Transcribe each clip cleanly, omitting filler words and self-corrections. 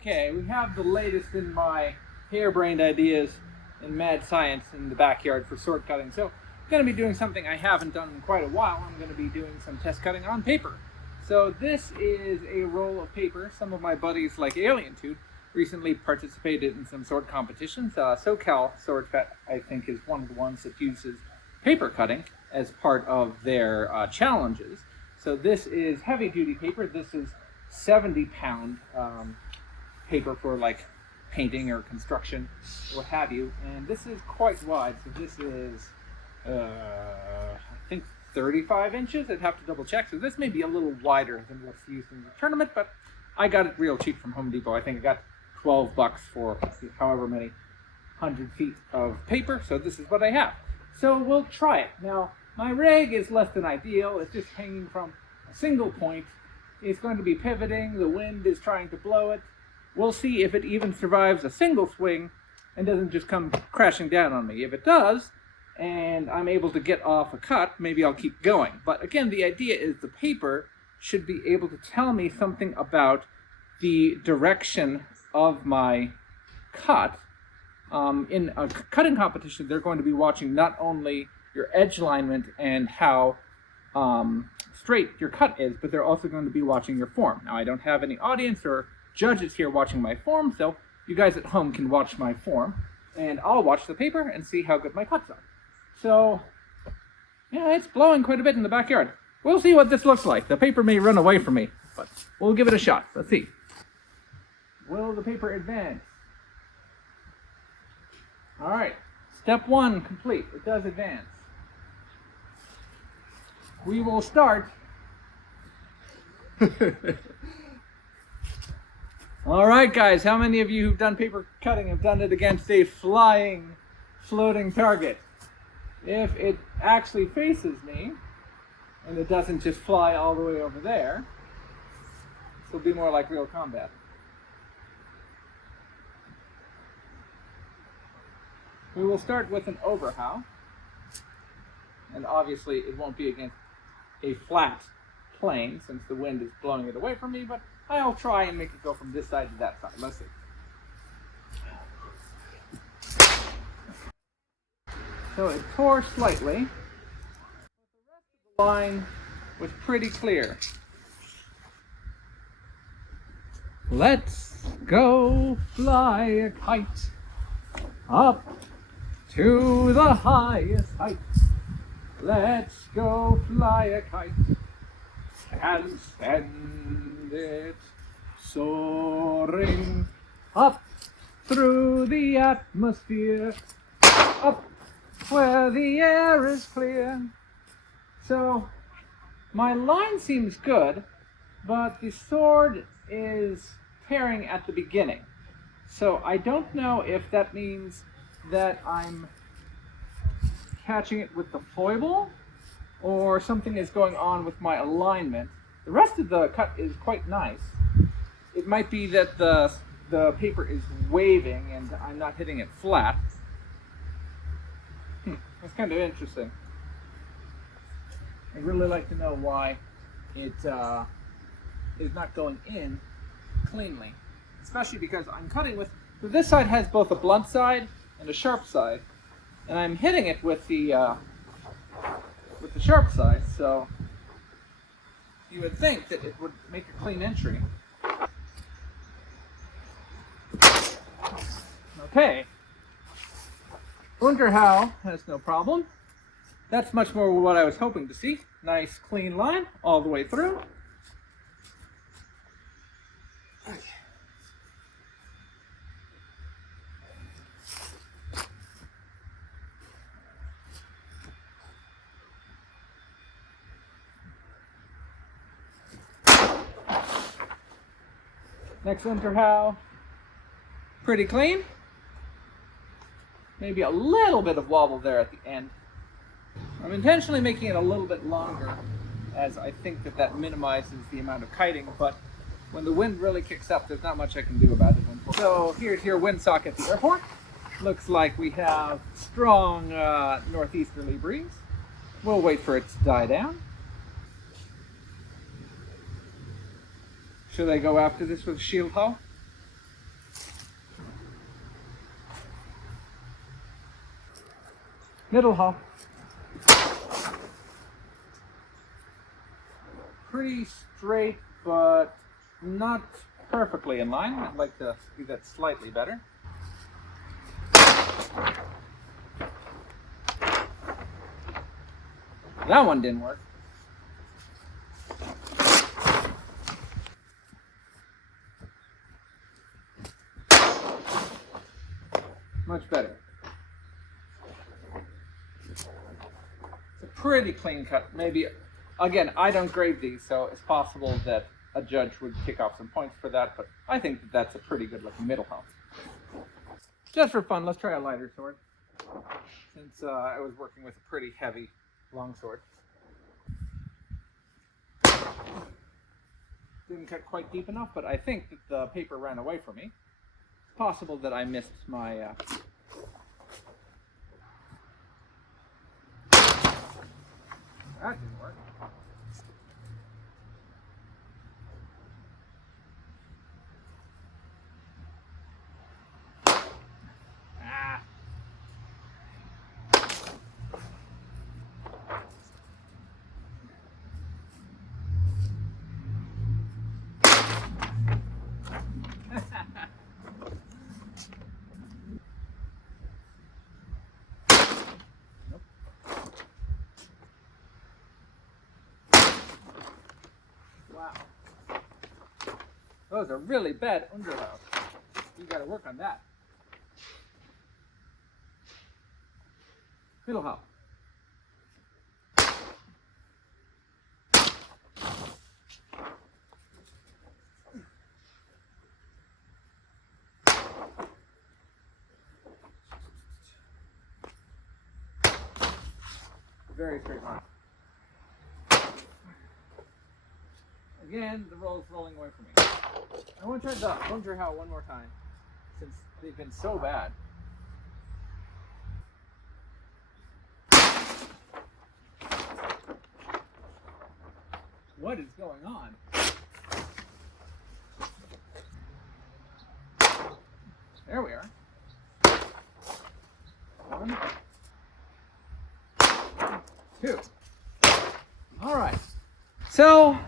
Okay, we have the latest in my harebrained ideas in mad science in the backyard for sword cutting. So I'm going to be doing something I haven't done in quite a while. I'm going to be doing some test cutting on paper. So this is a roll of paper. Some of my buddies, like Alien Dude, recently participated in some sword competitions. SoCal Sword Fest, I think, is one of the ones that uses paper cutting as part of their challenges. So this is heavy-duty paper. This is 70-pound paper for like painting or construction, what have you. And this is quite wide. So this is, I think, 35 inches. I'd have to double check. So this may be a little wider than what's used in the tournament, but I got it real cheap from Home Depot. I think I got $12 for however many 100 feet of paper. So this is what I have. So we'll try it. Now, my rig is less than ideal. It's just hanging from a single point. It's going to be pivoting. The wind is trying to blow it. We'll see if it even survives a single swing and doesn't just come crashing down on me. If it does, and I'm able to get off a cut, maybe I'll keep going. But again, the idea is the paper should be able to tell me something about the direction of my cut. In a cutting competition, they're going to be watching not only your edge alignment and how straight your cut is, but they're also going to be watching your form. Now, I don't have any audience or judges here watching my form, so you guys at home can watch my form, and I'll watch the paper and see how good my cuts are. So, yeah, it's blowing quite a bit in the backyard. We'll see what this looks like. The paper may run away from me, but we'll give it a shot. Let's see. Will the paper advance? All right, step one complete. It does advance. We will start. All right, guys, how many of you who've done paper cutting have done it against a flying, floating target? If it actually faces me, and it doesn't just fly all the way over there, this will be more like real combat. We will start with an overhow, and obviously it won't be against a flat plane since the wind is blowing it away from me, but I'll try and make it go from this side to that side. Let's see. So it tore slightly, but the rest of the line was pretty clear. Let's go fly a kite up to the highest height. Let's go fly a kite and send it soaring up through the atmosphere, up where the air is clear. So my line seems good, but the sword is tearing at the beginning. So I don't know if that means that I'm catching it with the foible or something is going on with my alignment. The rest of the cut is quite nice. It might be that the paper is waving and I'm not hitting it flat. That's kind of interesting. I'd really like to know why it is not going in cleanly, especially because I'm cutting with, so this side has both a blunt side and a sharp side, and I'm hitting it with the sharp side, so you would think that it would make a clean entry. Okay. Unterhow has no problem. That's much more what I was hoping to see. Nice clean line all the way through. Okay. Next Unterhow, pretty clean. Maybe a little bit of wobble there at the end. I'm intentionally making it a little bit longer as I think that minimizes the amount of kiting, but when the wind really kicks up, there's not much I can do about it. So here's your windsock at the airport. Looks like we have strong northeasterly breeze. We'll wait for it to die down. Should I go after this with shield hull? Middle hull. Pretty straight, but not perfectly in line. I'd like to do that slightly better. That one didn't work. Much better. It's a pretty clean cut. Maybe, again, I don't grade these, so it's possible that a judge would kick off some points for that, but I think that that's a pretty good looking middle hull. Just for fun, let's try a lighter sword, since I was working with a pretty heavy longsword. Didn't cut quite deep enough, but I think that the paper ran away from me. It's possible that I missed my that didn't work. Wow. Those are really bad underhouse. You gotta work on that. Middle hull. Very straight line. Again, the roll's rolling away from me. I want to try the Longsword one more time, since they've been so bad. What is going on? There we are. 1, 2. All right. So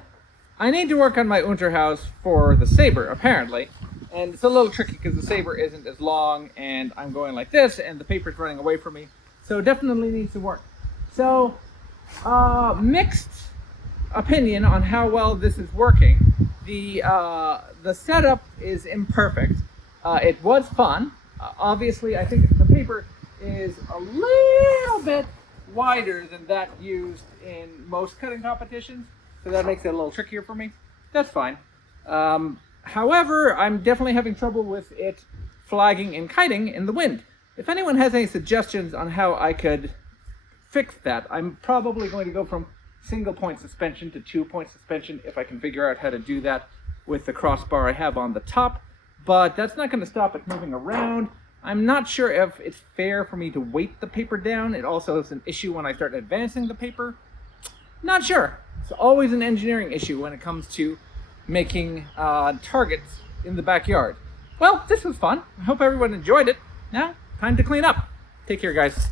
I need to work on my Unterhaus for the Sabre, apparently. And it's a little tricky because the Sabre isn't as long and I'm going like this and the paper's running away from me. So it definitely needs to work. So, mixed opinion on how well this is working. The setup is imperfect. It was fun. Obviously, I think the paper is a little bit wider than that used in most cutting competitions. So that makes it a little trickier for me. That's fine. However, I'm definitely having trouble with it flagging and kiting in the wind. If anyone has any suggestions on how I could fix that, I'm probably going to go from single point suspension to 2-point suspension if I can figure out how to do that with the crossbar I have on the top. But that's not going to stop it moving around. I'm not sure if it's fair for me to weight the paper down. It also is an issue when I start advancing the paper. Not sure. It's always an engineering issue when it comes to making targets in the backyard. Well, this was fun. I hope everyone enjoyed it. Now, time to clean up. Take care, guys.